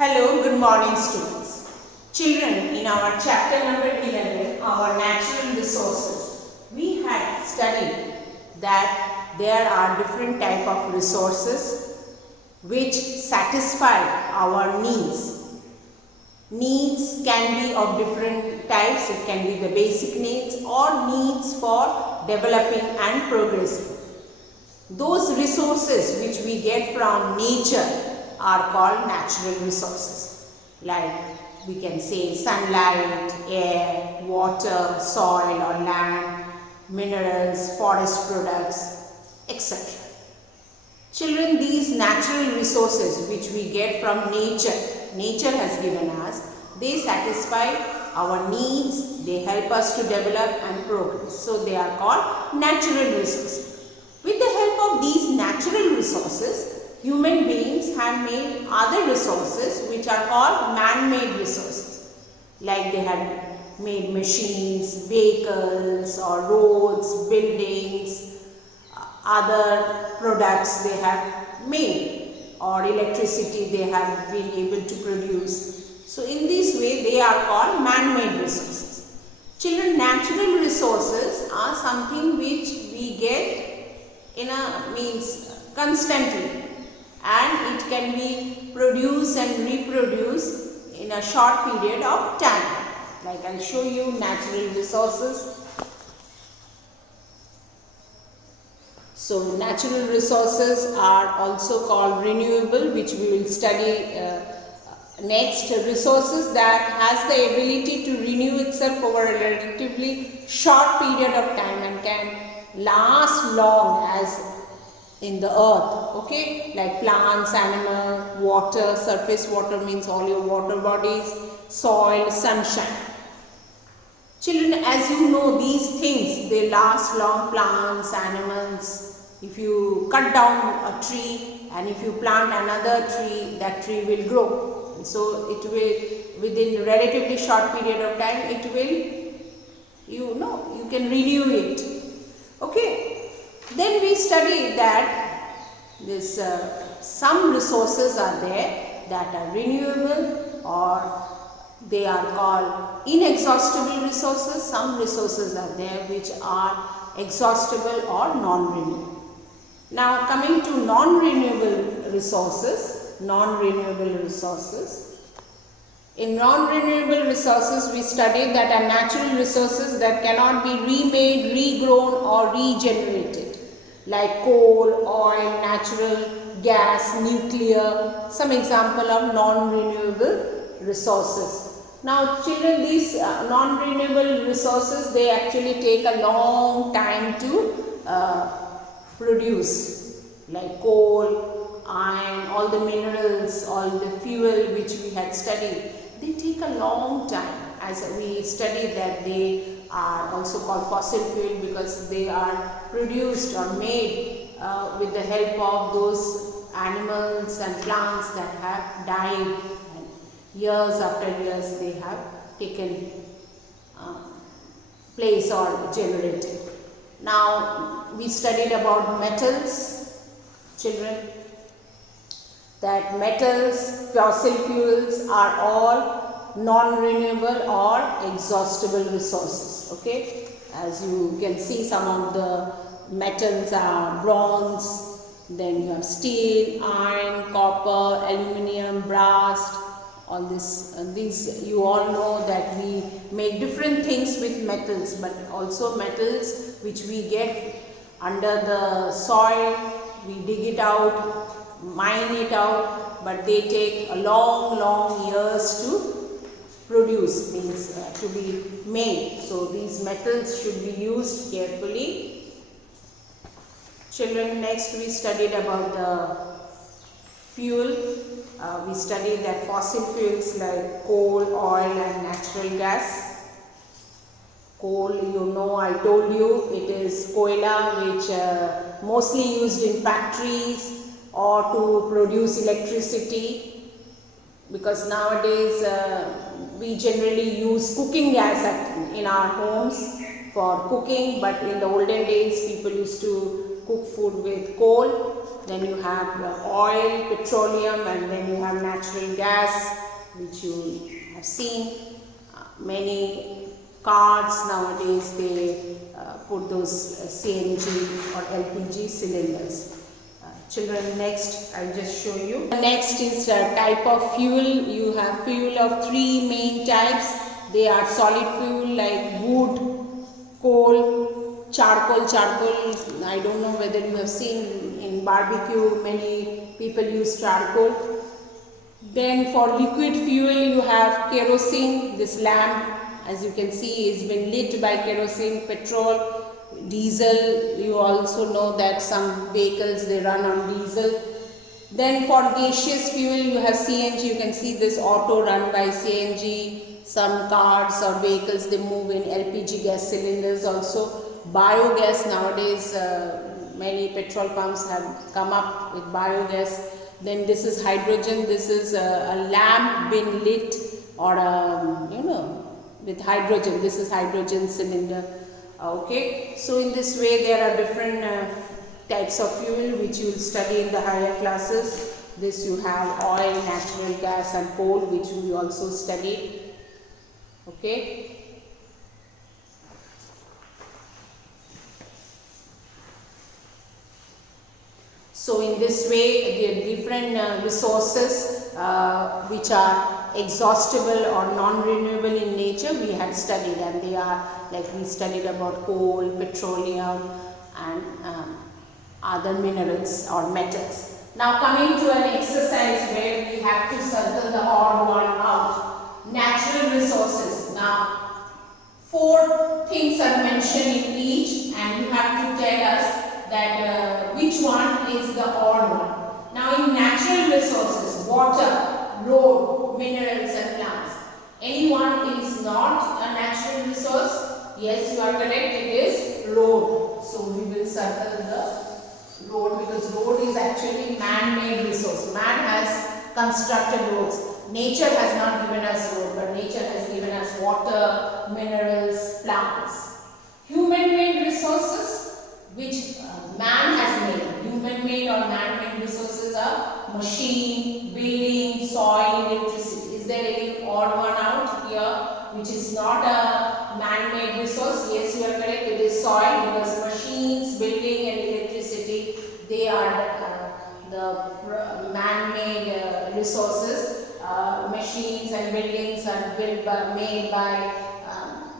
Hello, good morning students. Children, in our chapter number 11, our natural resources, we had studied that there are different type of resources which satisfy our needs. Needs can be of different types. It can be the basic needs or needs for developing and progressing. Those resources which we get from nature are called natural resources, like we can say sunlight, air, water, soil or land, minerals, forest products, etc. Children, these natural resources which we get from nature has given us, they satisfy our needs, they help us to develop and progress. So they are called natural resources. With the help of these natural resources, human beings have made other resources which are called man-made resources. Like they had made machines, vehicles or roads, buildings, other products they have made, or electricity they have been able to produce. So in this way they are called man-made resources. Children, natural resources are something which we get in a constantly, and it can be produced and reproduced in a short period of time. Like I'll show you natural resources. So natural resources are also called renewable, which we will study next. Resources that has the ability to renew itself over a relatively short period of time and can last long as in the earth, okay, like plants, animal, water. Surface water means all your water bodies, soil, sunshine. Children, as you know, these things they last long. Plants, animals, if you cut down a tree and if you plant another tree, that tree will grow. And so it will, within a relatively short period of time, it will, you can renew it, okay. Then we studied that this some resources are there that are renewable, or they are called inexhaustible resources. Some resources are there which are exhaustible or non-renewable. Now coming to non-renewable resources. In non-renewable resources, we studied that are natural resources that cannot be remade, regrown or regenerated, like coal, oil, natural gas, nuclear, some example of non-renewable resources. Now children, these non-renewable resources, they actually take a long time to produce, like coal, iron, all the minerals, all the fuel which we had studied. They take a long time, as we studied that they are also called fossil fuel because they are produced or made with the help of those animals and plants that have died, and years after years they have taken place or generated. Now we studied about metals, children, that metals, fossil fuels are all non-renewable or exhaustible resources, okay. As you can see, some of the metals are bronze, then you have steel, iron, copper, aluminium, brass, all this. These you all know that we make different things with metals, but also metals which we get under the soil, we dig it out, mine it out, but they take a long years to produce, means to be made. So these metals should be used carefully. Children, next we studied about the fuel. We studied that fossil fuels like coal, oil and natural gas. Coal, you know, I told you it is koila, which mostly used in factories or to produce electricity, because nowadays we generally use cooking gas in our homes for cooking, but in the olden days people used to cook food with coal. then you have oil, petroleum, and then you have natural gas, which you have seen. Many cars nowadays, they put those CNG or LPG cylinders. Children, next I'll just show you. Next is type of fuel. You have fuel of three main types. They are solid fuel like wood, coal, charcoal. Charcoal, I don't know whether you have seen in barbecue, many people use charcoal. Then for liquid fuel you have kerosene. This lamp, as you can see, is been lit by kerosene. Petrol, diesel, you also know that some vehicles they run on diesel. Then for gaseous fuel you have CNG. You can see this auto run by CNG. Some cars or vehicles, they move in LPG gas cylinders also. Biogas, nowadays many petrol pumps have come up with biogas. Then this is hydrogen. This is a lamp been lit or with hydrogen. This is hydrogen cylinder. Okay, so in this way there are different types of fuel which you will study in the higher classes. This you have oil, natural gas and coal, which we also studied. Okay. So in this way, the different resources which are exhaustible or non-renewable in nature, we had studied, and they are like we studied about coal, petroleum and other minerals or metals. Now coming to an exercise where we have to circle the odd one out. Natural resources. Now 4 things are mentioned in each, and you have to tell us that which one is the odd one. Now in natural resources, water, road, minerals and plants. Any one is not a natural resource? Yes, you are correct, it is road. So we will circle the road, because road is actually man-made resource. Man has constructed roads. Nature has not given us road, but nature has given us water, minerals, plants. Human-made resources, which man has made. Human-made or man-made resources are machine, building, soil, electricity. Is there any odd one out here which is not a man-made resource? Yes, you are correct. It is soil, because machines, building and electricity, they are the man-made resources. Machines and buildings are made by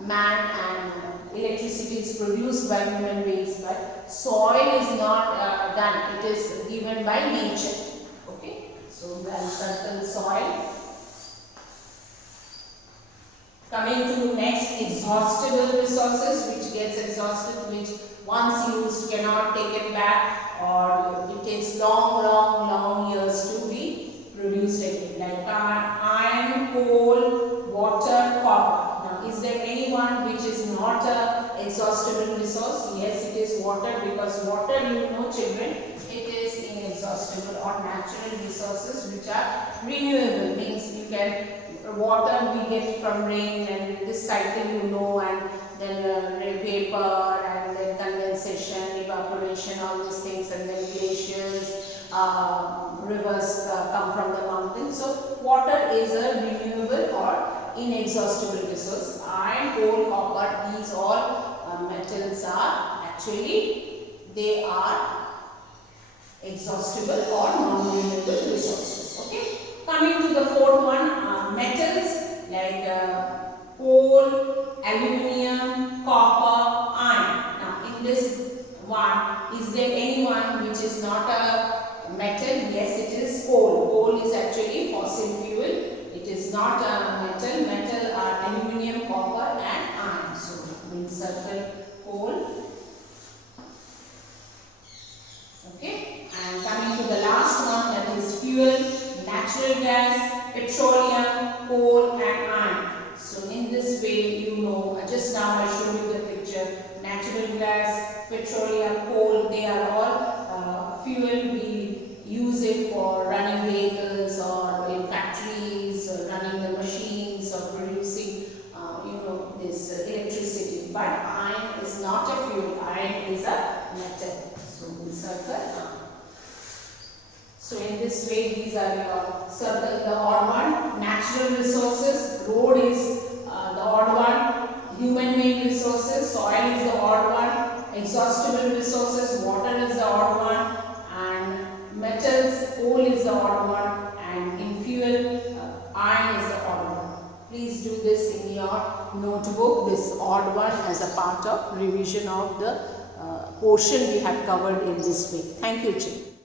man, and electricity is produced by human beings, but soil is not done. It is given by nature. Okay, so we will circle soil. Coming to next, exhaustible resources, which gets exhausted, which once used cannot take it back, or it takes long years to be produced again, like iron, coal, water, copper. Now, is there any one which is not a exhaustible resource? Yes, it is water, because water, you know children, it is inexhaustible, or natural resources which are renewable. Means you can, water we get from rain, and this cycle you know, and then vapor, and then condensation, evaporation, all these things, and then glaciers, rivers come from the mountains. So water is a renewable or inexhaustible resource. Iron, coal, copper, these all metals are actually, they are exhaustible or non-renewable resources. Okay. Coming to the fourth one, metals like coal, aluminium, copper, iron. Now in this one, is there any one which is not a metal? Yes, it is coal. Coal is actually fossil fuel. It is not a metal. Metal are aluminium, copper and iron. So we will circle coal. Okay. And coming to the last one, that is fuel, natural gas, petroleum, coal and iron. So in this way, you know, just now I showed you the picture. Natural gas, petroleum, coal, they are all fuel. We use it for running vehicles, or in factories, or running the machines, or producing this electricity. But iron is not a fuel. Iron is a metal. So we circle. So in this way, these are your circle, the odd one. Natural resources, road is the odd one. Human-made resources, soil is the odd one. Exhaustible resources, water is the odd one. And metals, coal is the odd one. And in fuel, iron is the odd one. Please do this in your notebook, this odd one, as a part of revision of the portion we have covered in this week. Thank you, children.